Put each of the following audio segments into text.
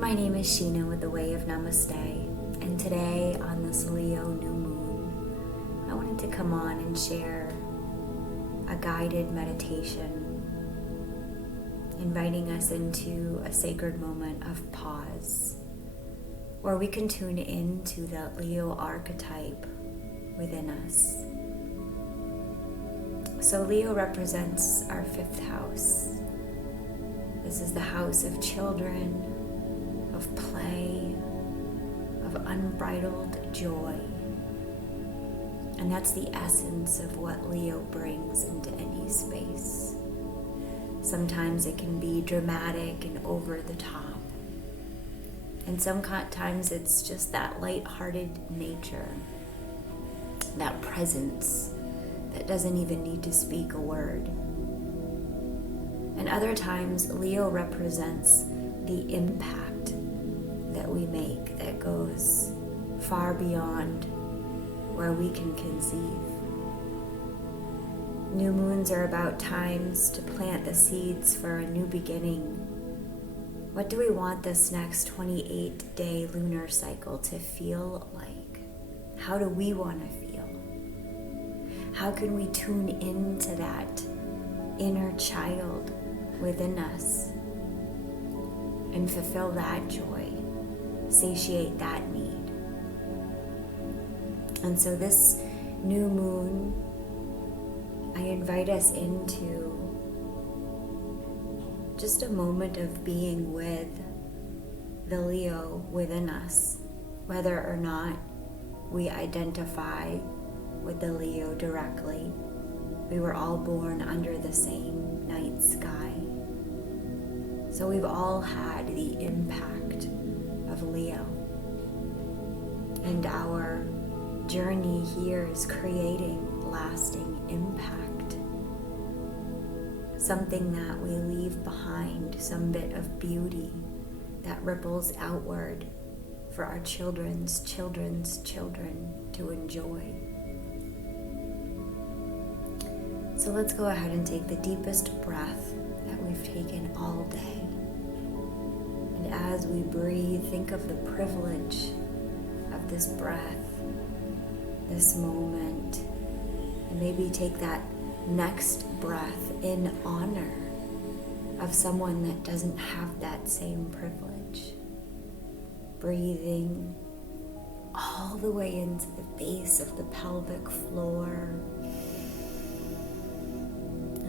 My name is Sheena with the Way of Namaste, and today on this Leo new moon, I wanted to come on and share a guided meditation, inviting us into a sacred moment of pause, where we can tune into the Leo archetype within us. So Leo represents our fifth house. This is the house of children, of play, of unbridled joy. And that's the essence of what Leo brings into any space. Sometimes it can be dramatic and over the top. And sometimes it's just that light-hearted nature, that presence that doesn't even need to speak a word. And other times, Leo represents the impact that we make that goes far beyond where we can conceive. New moons are about times to plant the seeds for a new beginning. What do we want this next 28-day lunar cycle to feel like? How do we want to feel? How can we tune into that inner child within us and fulfill that joy, satiate that need? And so this new moon, I invite us into just a moment of being with the Leo within us, whether or not we identify with the Leo directly. We were all born under the same night sky. So we've all had the impact of Leo. And our journey here is creating lasting impact. Something that we leave behind, some bit of beauty that ripples outward for our children's children's children to enjoy. So let's go ahead and take the deepest breath that we've taken all day. And as we breathe, think of the privilege of this breath, this moment, and maybe take that next breath in honor of someone that doesn't have that same privilege. Breathing all the way into the base of the pelvic floor,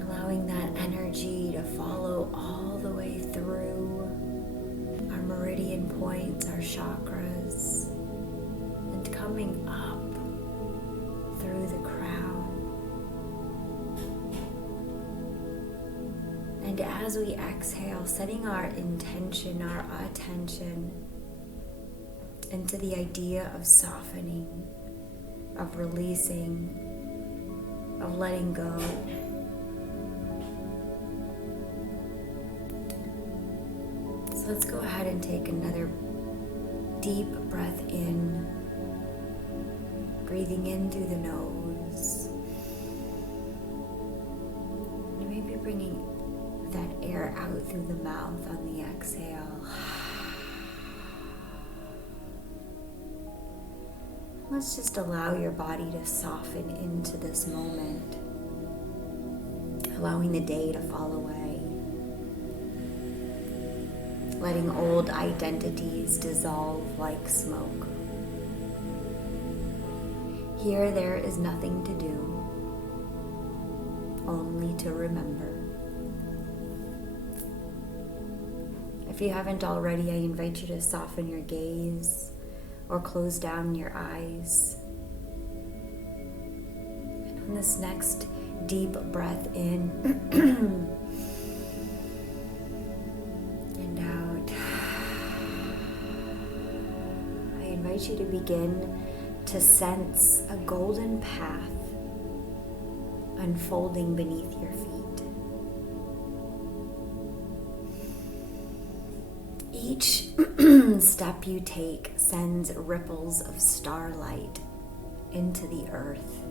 allowing that energy to follow all the way through our meridian points, our chakras, and coming up through the crown. And as we exhale, setting our intention, our attention into the idea of softening, of releasing, of letting go. So let's go ahead and take another deep breath in, breathing in through the nose, and maybe bringing that air out through the mouth on the exhale. Let's just allow your body to soften into this moment, allowing the day to fall away, letting old identities dissolve like smoke. Here there is nothing to do, only to remember. If you haven't already, I invite you to soften your gaze or close down your eyes. And on this next deep breath in and out, I invite you to begin to sense a golden path unfolding beneath your feet. Each step you take sends ripples of starlight into the earth.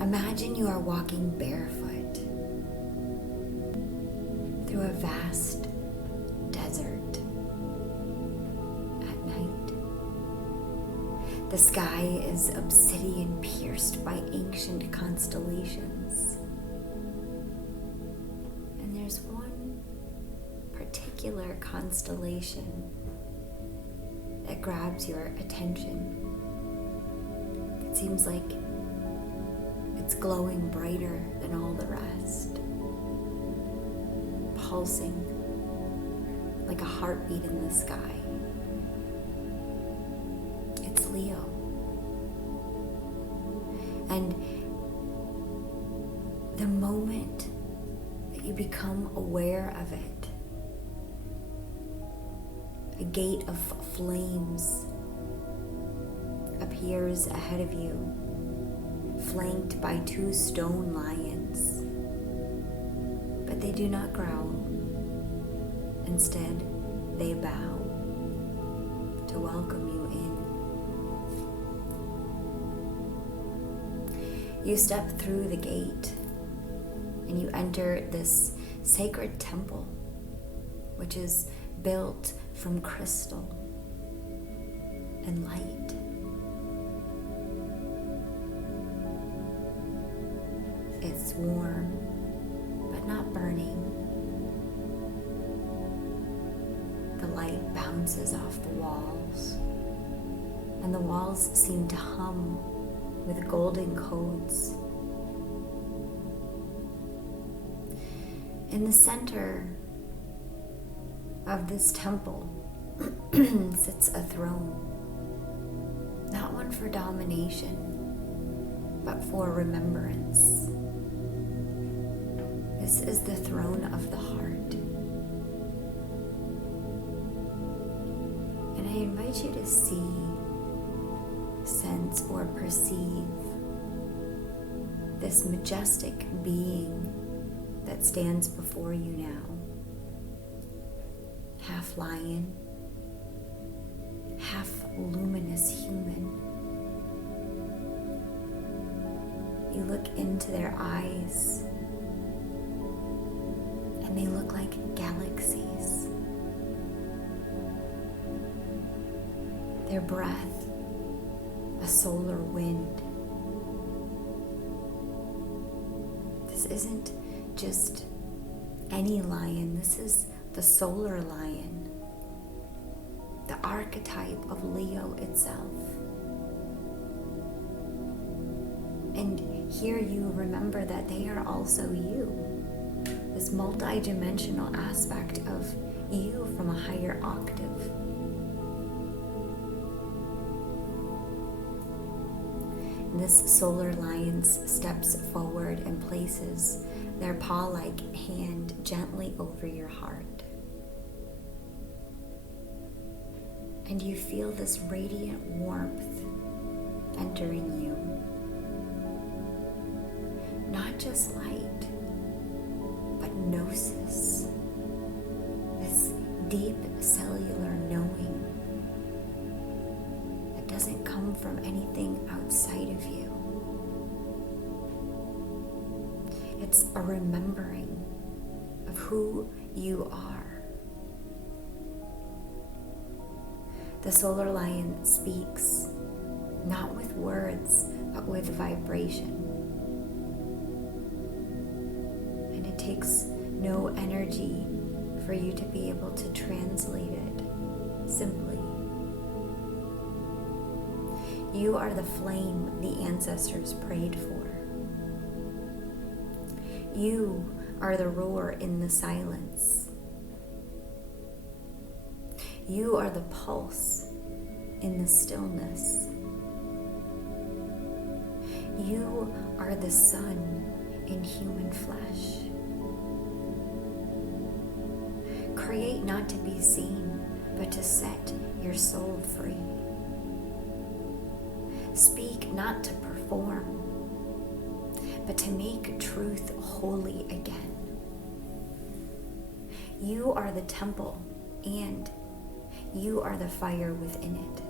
Imagine you are walking barefoot, through a vast desert at night. The sky is obsidian pierced by ancient constellations. And there's one particular constellation that grabs your attention. It seems like it's glowing brighter than all the rest, pulsing like a heartbeat in the sky. It's Leo. And the moment that you become aware of it, a gate of flames appears ahead of you, flanked by 2 stone lions. But they do not growl. Instead, they bow to welcome you in. You step through the gate and you enter this sacred temple, which is built from crystal and light. It's warm, but not burning. The light bounces off the walls, and the walls seem to hum with golden codes. In the center of this temple sits a throne, not one for domination, but for remembrance. This is the throne of the heart. And I invite you to see, sense, or perceive this majestic being that stands before you now. Half lion, half luminous human. You look into their eyes, and they look like galaxies. Their breath, a solar wind. This isn't just any lion, this is the solar lion, the archetype of Leo itself. And here you remember that they are also you, this multi-dimensional aspect of you from a higher octave. And this solar lion steps forward and places their paw-like hand gently over your heart. And you feel this radiant warmth entering you. Not just light, but gnosis, this deep cellular knowing that doesn't come from anything outside of you. It's a remembering of who you are. The solar lion speaks, not with words, but with vibration. And it takes no energy for you to be able to translate it simply. You are the flame the ancestors prayed for. You are the roar in the silence. You are the pulse in the stillness. You are the sun in human flesh. Create not to be seen, but to set your soul free. Speak not to perform, but to make truth holy again. You are the temple, and you are the fire within it.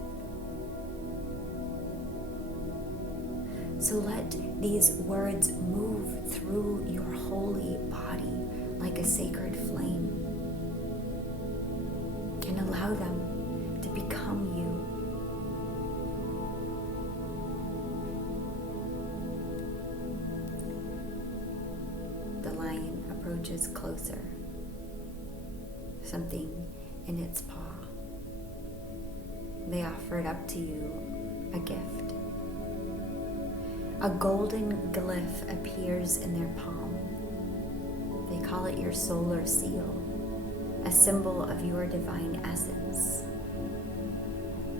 So let these words move through your holy body like a sacred flame, and allow them to become you. The lion approaches closer, something in its paw. They offer it up to you, a gift. A golden glyph appears in their palm. They call it your solar seal, a symbol of your divine essence.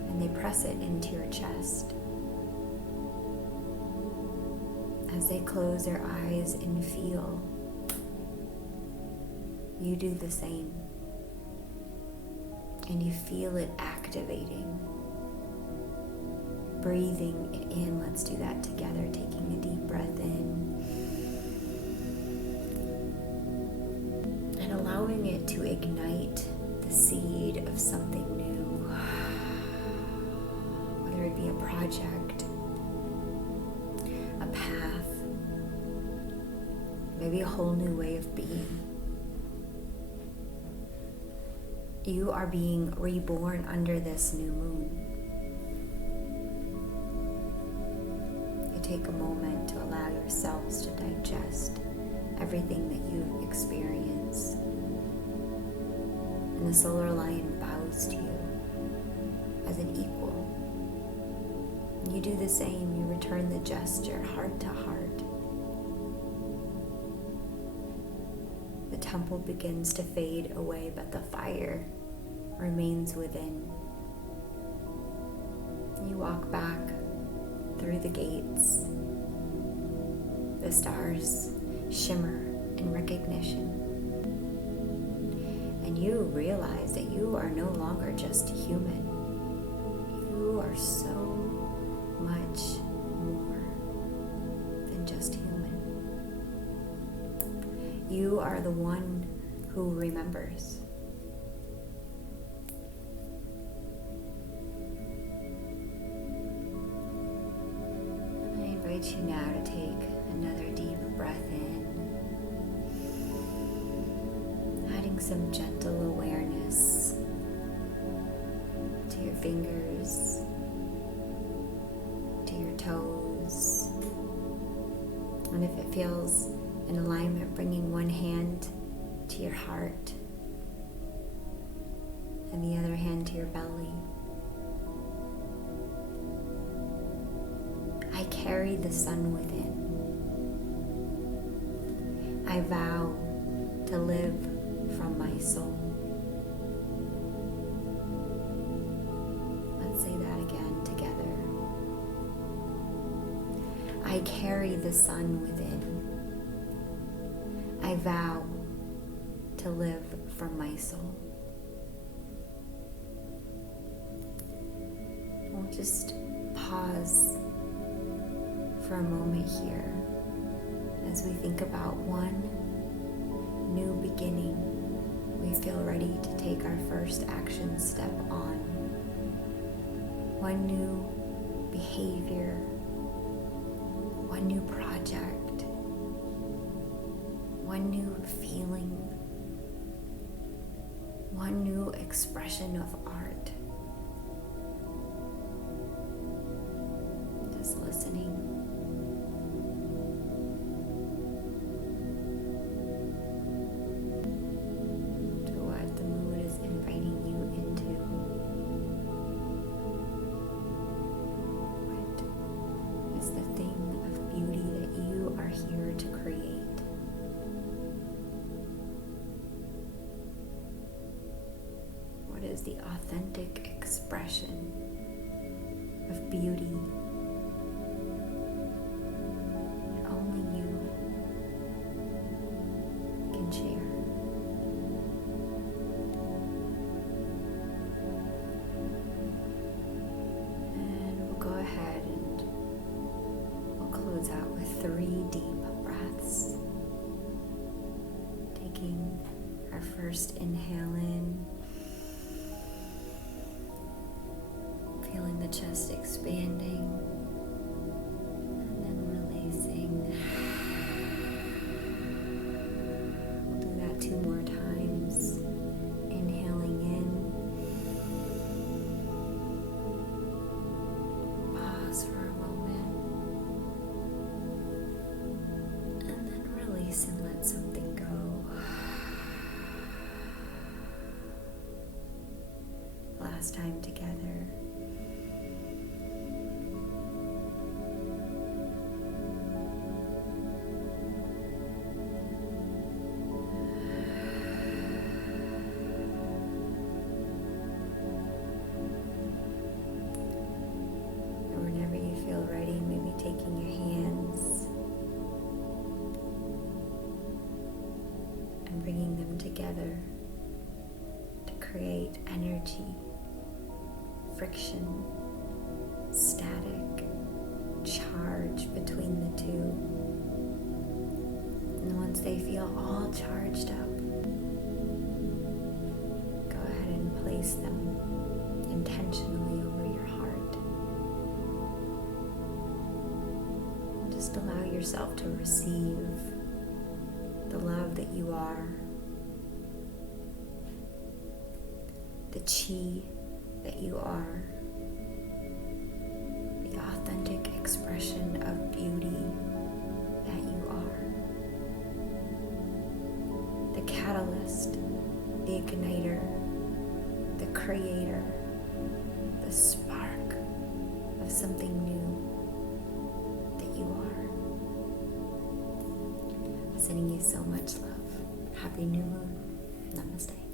And they press it into your chest. As they close their eyes and feel, you do the same. And you feel it activating. Breathing it in. Let's do that together. Taking a deep breath in. And allowing it to ignite the seed of something new. Whether it be a project, a path, maybe a whole new way of being. You are being reborn under this new moon. You take a moment to allow yourselves to digest everything that you've experienced. And the solar lion bows to you as an equal. You do the same. You return the gesture, heart to heart. The temple begins to fade away, but the fire remains within. You walk back through the gates. The stars shimmer in recognition. And you realize that you are no longer just human. You are so much more than just human. You are the one who remembers. I invite you now to take another deep breath in, adding some gentle awareness to your fingers, to your toes, and if it feels in alignment, bringing one hand to your heart and the other hand to your belly. I carry the sun within. I vow to live from my soul. Let's say that again together. I carry the sun within. I vow to live from my soul. We'll just pause for a moment here as we think about one new beginning we feel ready to take our first action step on. One new behavior, one new project, one new feeling, one new expression of art. Just listening. To what the mood is inviting you into. What is the thing of beauty that you are here to create? Is the authentic expression of beauty that only you can share. And we'll go ahead and we'll close out with 3 deep breaths. Taking our first inhale in. Feeling the chest expanding, and then last time together. Taking your hands and bringing them together to create energy, friction, static, charge between the two. And once they feel all charged up, go ahead and place them intentionally over your heart. Just allow yourself to receive the love that you are, the chi that you are, the authentic expression of beauty that you are, the catalyst, the igniter, the creator, the spark of something new. You are. Sending you so much love. Happy new moon. Namaste.